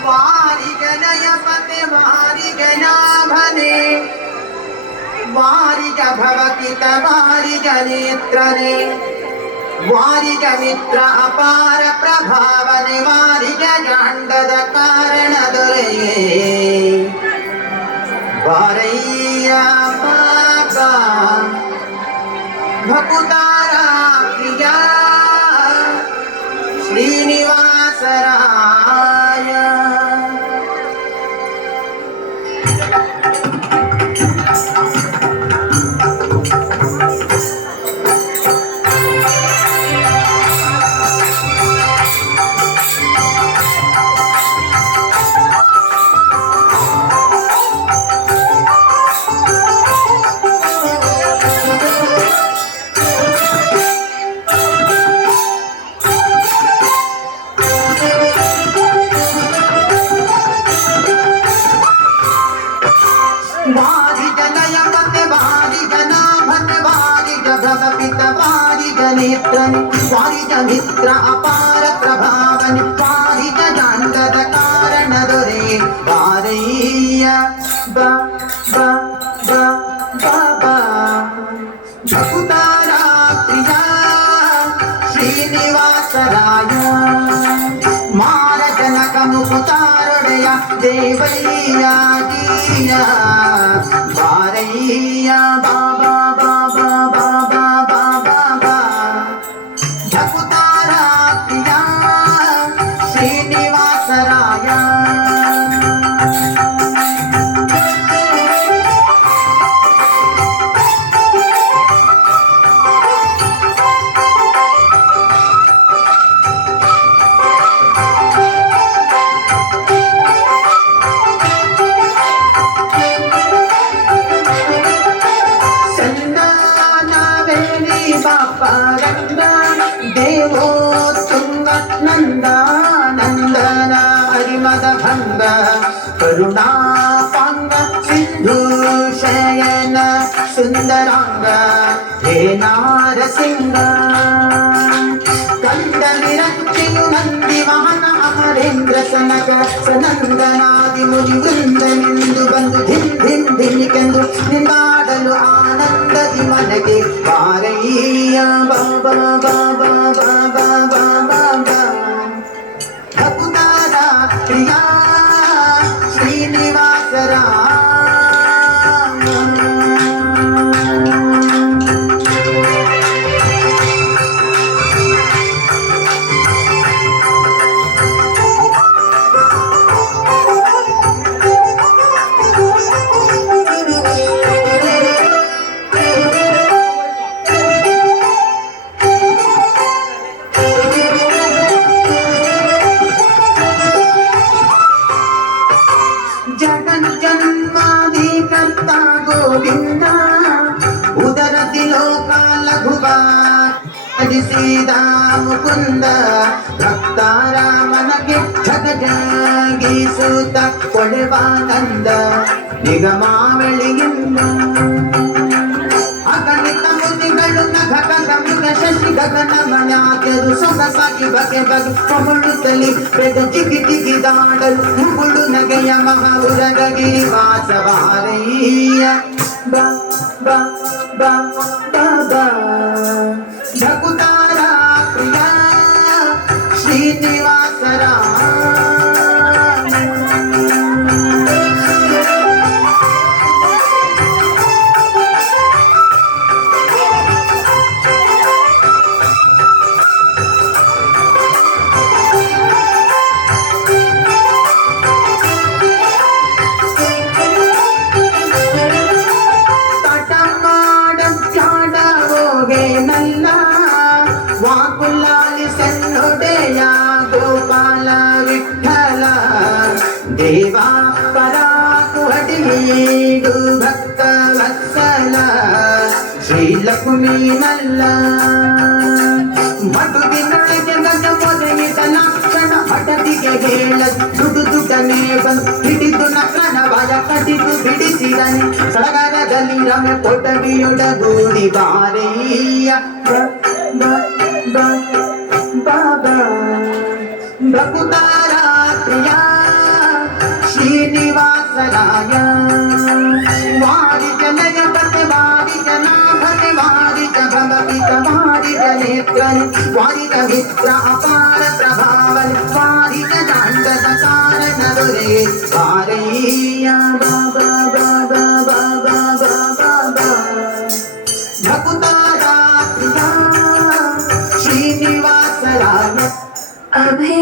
वारिगणयपते वारिगणाभने वारिग भवति तवारिगनेत्रने वारिगमित्र अपार प्रभावने वारिगजाण्डद कारणदुरे वारय्या पापा भकुता సపిత పారిత నేత్రని పారిత మిత్ర అపార ప్రభావని పారిత జాంగత కారణ దొరే పారయ్య భకుతారాత్రియా శ్రీనివాసరాయ మారజనక ముకుతారుడయ దేవయ్యా には ಹರಿಮದ ಭಂಗ ಕರುಣಾ ಪಾಂಗ ಸಿಂಧು ಶಯನ ಸುಂದರಾಂಗ ಹೇ ನಾರಸಿಂಗ ಕಂದ ನಿರಂಜಿಯು ನಂದಿ ವಾಹನ ಅಮರೇಂದ್ರ ಸನಕ ಸನಂದನಾದಿ ಮುನಿ ವೃಂದನೆಂದು ಬಂದು ಧಿನ್ ಧಿನ್ ಧಿನ್ಕೆಂದು ನಿಂದಾಡಲು ಆನಂದದಿ ಮನಗೆ ಬಾರಯ್ಯ ಬಾಬಾ ಬಾಬಾ ಬಾಬಾ ಸರಾ ಮುಕುಂದ ಭಕ್ತಾರ ಮನಗೆ ಜಗ ಜಗೀಸುತ್ತ ಕೊಳೆವಾನಂದ ನಿಗಮಾವಳಿಯಿಂದ. ಅಗಣಿತ ಮುನಿಗಳು ನಗ ಗಗನ ಶಶಿ ಗಗನ ಬೆದ ನಗೆಯ ಮಹಾವುರಗಗಿ ವಾಸವಾರಯ್ಯ ಬ. ಶ್ರೀನಿವಾಸರ ದೇವ ಪರಾಕು ಹಡಿಯೀಡು ಭಕ್ತ ವತ್ಸಲ ಶ್ರೀ ಲಕ್ಷ್ಮೀ ಮಲ್ಲ ಮಡುವಿನೊಳಗೆ ಗಜ ಮೊದಲಿದ ಲಕ್ಷಣ ಹಠದಿಗೆ ಹೇಳ ದುಡು ದುಡನೆ ಬಂದು ಹಿಡಿದು ನಕ್ರನ ಭಯ ಕಡಿದು ಬಿಡಿಸಿದನೆ ಸಡಗರದಲ್ಲಿ ರಮೆ ಕೊಟವಿಯೊಡಗೂಡಿ ಬಾರಯ್ಯ ಬ ಬ शंकराय वारिक नय प्रतिवारिक नाभक वारिक भगविक वारिक नेत्रन वारिक मित्र अपार प्रभावन वारिक दंड सकार नरे वारैया बाबा बाबा बाबा बाबा बाबा भकुतारा श्रीनिवास राम अभे